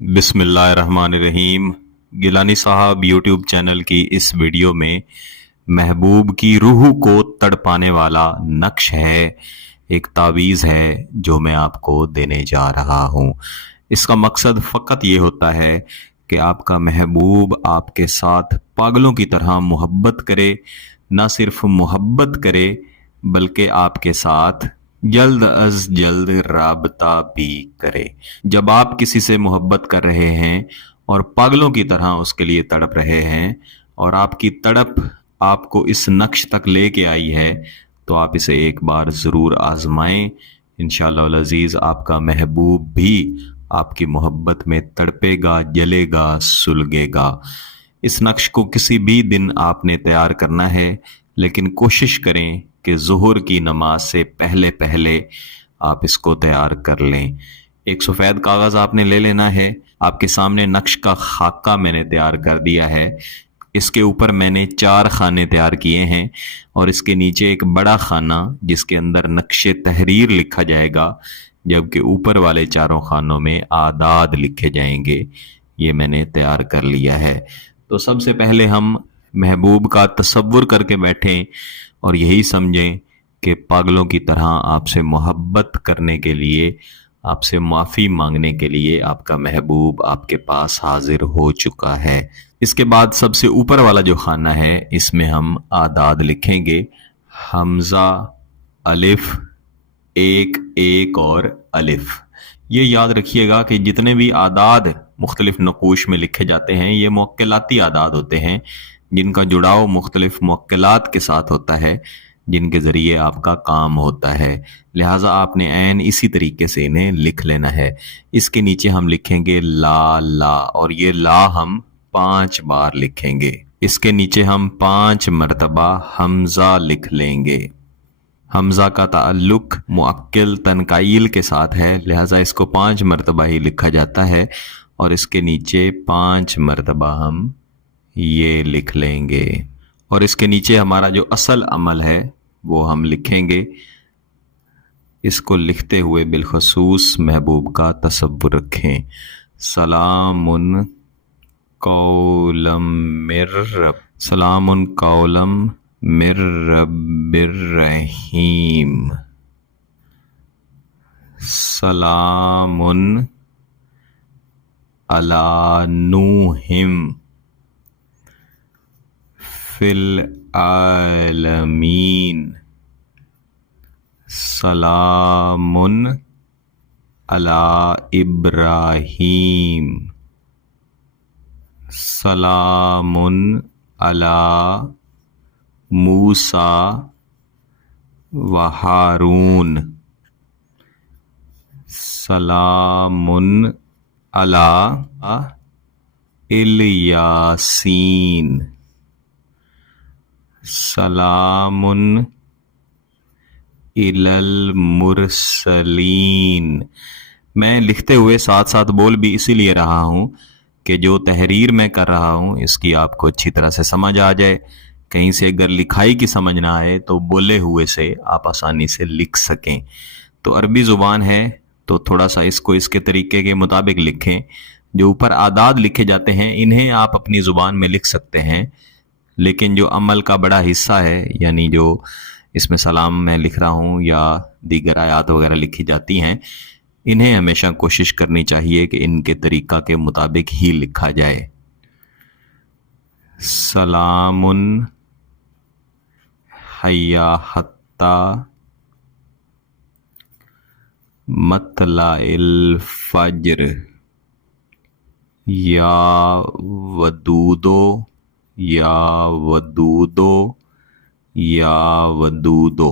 बिस्मिल्लाहिर्रहमानिर्रहीम। गिलानी साहब YouTube channel की इस वीडियो में महबूब की रूह को तड़पाने वाला नक्श है, एक तावीज़ है जो मैं आपको देने जा रहा हूँ। इसका मकसद फ़कत ये होता है कि आपका महबूब आपके साथ पागलों की तरह मोहब्बत करे, ना सिर्फ मोहब्बत करे बल्कि आपके साथ जल्द अज जल्द राबता भी करे। जब आप किसी से मोहब्बत कर रहे हैं और पागलों की तरह उसके लिए तड़प रहे हैं और आपकी तड़प आपको इस नक्श तक लेके आई है, तो आप इसे एक बार ज़रूर आजमाएं। इंशाअल्लाह अज़ीज़ आपका महबूब भी आपकी मोहब्बत में तड़पेगा, जलेगा, सुलगेगा। इस नक्श को किसी भी दिन आपने तैयार करना है, लेकिन कोशिश करें कि ज़ुहर की नमाज से पहले पहले आप इसको तैयार कर लें। एक सफ़ेद कागज़ आपने ले लेना है। आपके सामने नक्श का खाका मैंने तैयार कर दिया है। इसके ऊपर मैंने 4 खाने तैयार किए हैं और इसके नीचे एक बड़ा खाना जिसके अंदर नक्शे तहरीर लिखा जाएगा, जबकि ऊपर वाले 4 खानों में आदाद लिखे जाएंगे। ये मैंने तैयार कर लिया है। तो सबसे पहले हम महबूब का तसव्वुर करके बैठें और यही समझें कि पागलों की तरह आपसे मोहब्बत करने के लिए, आपसे माफ़ी मांगने के लिए आपका महबूब आपके पास हाजिर हो चुका है। इसके बाद सबसे ऊपर वाला जो खाना है, इसमें हम आदाद लिखेंगे। हमज़ा, अलिफ, 1, 1 और अलिफ। ये याद रखिएगा कि जितने भी आदाद मुख्तलिफ नकूश में लिखे जाते हैं, ये मुक्किलाती आदाद होते हैं जिनका जुड़ाव मुख्तलिफ मुक्किलात के साथ होता है, जिनके ज़रिए आपका काम होता है। लिहाजा आपने ऐन इसी तरीके से इन्हें लिख लेना है। इसके नीचे हम लिखेंगे ला ला, और ये ला हम 5 बार लिखेंगे। इसके नीचे हम 5 मरतबा हमज़ा लिख लेंगे। हमज़ा का ताल्लुक मुअक्किल तनकाइल के साथ है, लिहाजा इसको 5 मरतबा ही लिखा जाता है। और इसके नीचे 5 मरतबा हम ये लिख लेंगे। और इसके नीचे हमारा जो असल अमल है वो हम लिखेंगे। इसको लिखते हुए बिलखसूस महबूब का तसव्वुर रखें। सलामुन कौलम मिर रब, सलामुन कौलम मिर रब्बिर रहीम, सलामुन अला नूहिम फिल आलमीन, सलामुन अला इब्राहीम, सलामुन अला मूसा व हारून, सलामुन अला इलयासीन, सलामुन इलल मुरसलीन। मैं लिखते हुए साथ साथ बोल भी इसीलिए रहा हूँ कि जो तहरीर मैं कर रहा हूँ इसकी आपको अच्छी तरह से समझ आ जाए। कहीं से अगर लिखाई की समझ ना आए तो बोले हुए से आप आसानी से लिख सकें। तो अरबी ज़ुबान है तो थोड़ा सा इसको इसके तरीके के मुताबिक लिखें। जो ऊपर आदाद लिखे जाते हैं इन्हें आप अपनी ज़ुबान में लिख सकते हैं, लेकिन जो अमल का बड़ा हिस्सा है, यानी जो इसमें सलाम मैं लिख रहा हूँ या दीगर आयात वगैरह लिखी जाती हैं, इन्हें हमेशा कोशिश करनी चाहिए कि इनके तरीक़ा के मुताबिक ही लिखा जाए। सलामुन हय्या हत्ता मतलाइल फज्र, या वदूदो, या वदूदो, या वदूदो।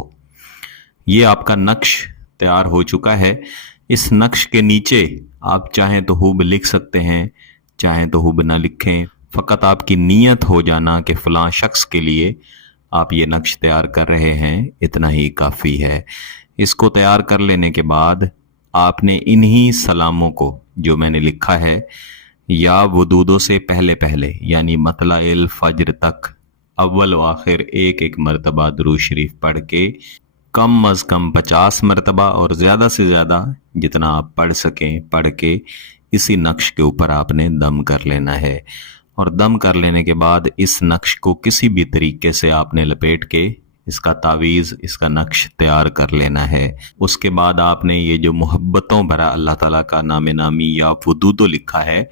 ये आपका नक्श तैयार हो चुका है। इस नक्श के नीचे आप चाहें तो हुब लिख सकते हैं, चाहें तो हुब ना लिखें। फ़कत आपकी नीयत हो जाना कि फ़लाँ शख्स के लिए आप ये नक्श तैयार कर रहे हैं, इतना ही काफ़ी है। इसको तैयार कर लेने के बाद आपने इन्हीं सलामों को जो मैंने लिखा है, या वदूदों से पहले पहले यानी मतलाइल फज्र तक अव्वल व आखिर 1-1 मरतबा दुरूद शरीफ पढ़ के कम अज़ कम 50 मरतबा और ज़्यादा से ज़्यादा जितना आप पढ़ सकें पढ़ के इसी नक्श के ऊपर आपने दम कर लेना है। और दम कर लेने के बाद इस नक्श को किसी भी तरीके से आपने लपेट के इसका तावीज़, इसका नक्श तैयार कर लेना है। उसके बाद आपने ये जो मोहब्बतों भरा अल्लाह ताला का नाम नामी या वुदूदो लिखा है,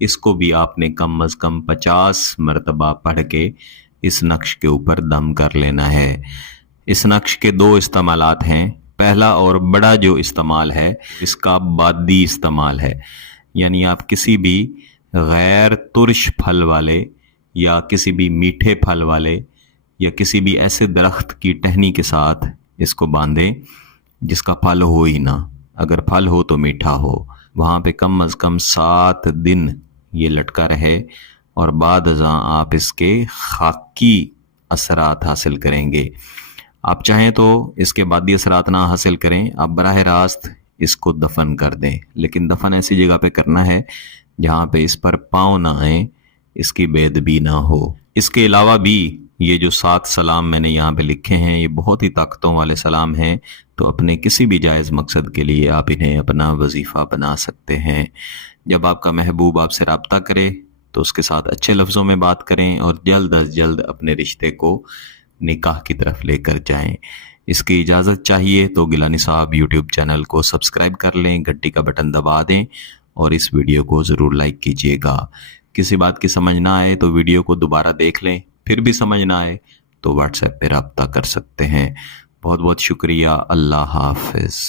इसको भी आपने कम अज़ कम 50 मरतबा पढ़ के इस नक्श के ऊपर दम कर लेना है। इस नक्श के दो इस्तेमालात हैं। पहला और बड़ा जो इस्तेमाल है इसका बादी इस्तेमाल है, यानी आप किसी भी गैर तुर्श फल वाले या किसी भी मीठे फल वाले या किसी भी ऐसे दरख्त की टहनी के साथ इसको बांधें जिसका फल हो ही ना। अगर फल हो तो मीठा हो। वहाँ पे कम अज़ कम 7 दिन ये लटका रहे और बाद अज़ां आप इसके खाकी असरात हासिल करेंगे। आप चाहें तो इसके बादी असरात ना हासिल करें, आप बराह रास्त इसको दफन कर दें, लेकिन दफन ऐसी जगह पे करना है जहाँ पे इस पर पाँव ना आए, इसकी बेदबी ना हो। इसके अलावा भी ये जो 7 सलाम मैंने यहाँ पे लिखे हैं ये बहुत ही ताकतों वाले सलाम हैं, तो अपने किसी भी जायज़ मकसद के लिए आप इन्हें अपना वजीफ़ा बना सकते हैं। जब आपका महबूब आपसे रब्ता करे तो उसके साथ अच्छे लफ्ज़ों में बात करें और जल्द अज जल्द अपने रिश्ते को निकाह की तरफ लेकर जाएं। इसकी इजाज़त चाहिए तो गिलानी साहब यूट्यूब चैनल को सब्सक्राइब कर लें, घंटी का बटन दबा दें और इस वीडियो को ज़रूर लाइक कीजिएगा। किसी बात की समझ ना आए तो वीडियो को दोबारा देख लें, फिर भी समझ ना आए तो व्हाट्सएप पे रब्ता कर सकते हैं। बहुत बहुत शुक्रिया। अल्लाह हाफ़िज़।